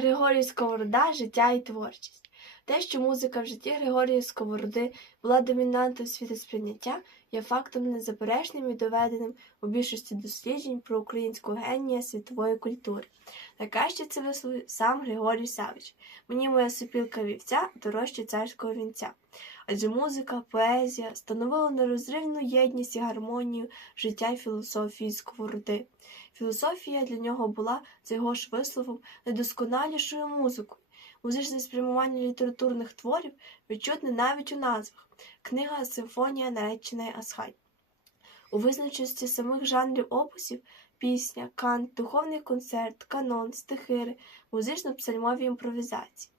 Григорій Сковорода Життя і творчість. Те, що музика в житті Григорія Сковороди була домінантом світосприйняття, є фактом незаперечним і доведеним у більшості досліджень про українського генія світової культури. Найкраще це висловив сам Григорій Савич. Мені моя сопілка вівця дорожче царського вінця. Адже музика, поезія становили нерозривну єдність і гармонію життя й філософії Сковороди. Філософія для нього була, за його ж висловом, найдосконалішою музикою. Музичне спрямування літературних творів відчутне навіть у назвах книга Симфонія нареченої Асхай. У визначеності самих жанрів опусів пісня, кант, духовний концерт, канон, стихири, музично-псальмові імпровізації.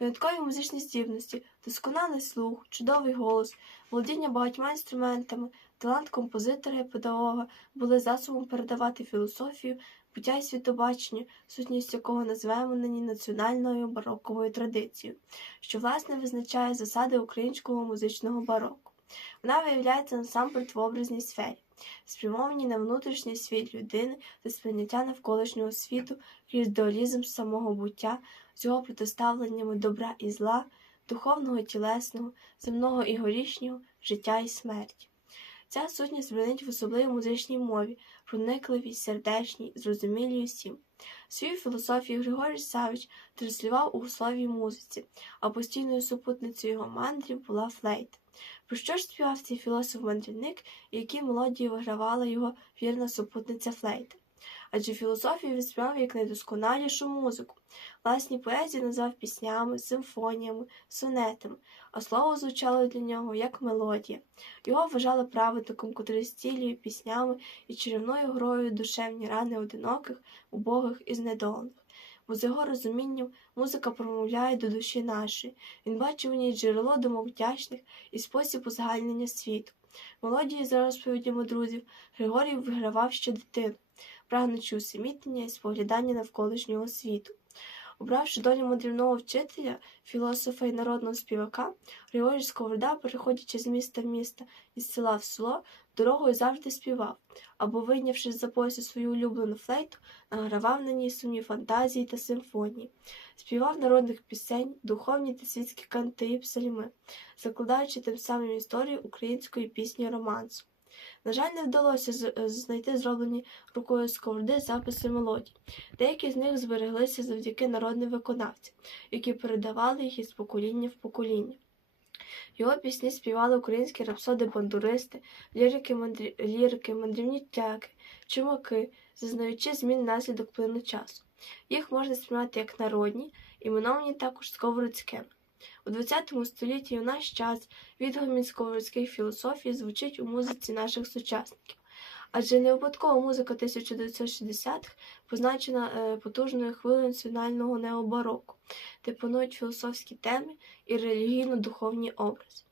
Виняткові музичні здібності, досконалий слух, чудовий голос, володіння багатьма інструментами, талант композитора і педагога були засобом передавати філософію, буття і світобачення, сутність якого називаємо нині національною бароковою традицією, що власне визначає засади українського музичного бароку. Вона виявляється насамперед в образній сфері, спрямовані на внутрішній світ людини та сприйняття навколишнього світу крізь дуалізм самого буття, з його протиставленнями добра і зла, духовного і тілесного, земного і горішнього, життя і смерті. Ця сутність звернить в особливій музичній мові, проникливій, сердечній, зрозумілій усім. Свою філософію Григорій Савич транслював у слові музиці, а постійною супутницею його мандрів була флейт. Про що ж співав цей філософ-мандрівник які мелодії вигравала його вірна супутниця флейти? Адже філософію він співав як найдосконалішу музику. Власні поезії назвав піснями, симфоніями, сонетами, а слово звучало для нього як мелодія. Його вважали праведником, котрий зцілює піснями і чарівною грою душевні рани одиноких, убогих і знедолених. Бо з його розумінням музика промовляє до душі нашої. Він бачив у ній джерело думок вдячних і спосіб узагальнення світу. Мелодії, за розповідями друзів, Григорій вигравав ще дитину, прагнучи усамітнення і споглядання навколишнього світу. Обравши долю мандрівного вчителя, філософа і народного співака, Григорій Сковорода, переходячи з міста в місто із села в село, дорогою завжди співав, або, вийнявши з-за поясу свою улюблену флейту, награвав на ній сумні фантазії та симфонії, співав народних пісень, духовні та світські канти і псальми, закладаючи тим самим історію української пісні романсу. На жаль, не вдалося знайти зроблені рукою сковороди записи мелодій. Деякі з них збереглися завдяки народним виконавцям, які передавали їх із покоління в покоління. Його пісні співали українські рапсоди-бандуристи, лірики, мандрі... лірики, мандрівні тяки, чумаки, зазнаючи змін наслідок плину часу. Їх можна сприймати як народні, іменовані також сковородськими. У ХХ столітті у наш час відгомін сковородських філософій звучить у музиці наших сучасників. Адже не випадково музика 1960-х позначена е, потужною хвилею національного необароку, де панують філософські теми і релігійно-духовні образи.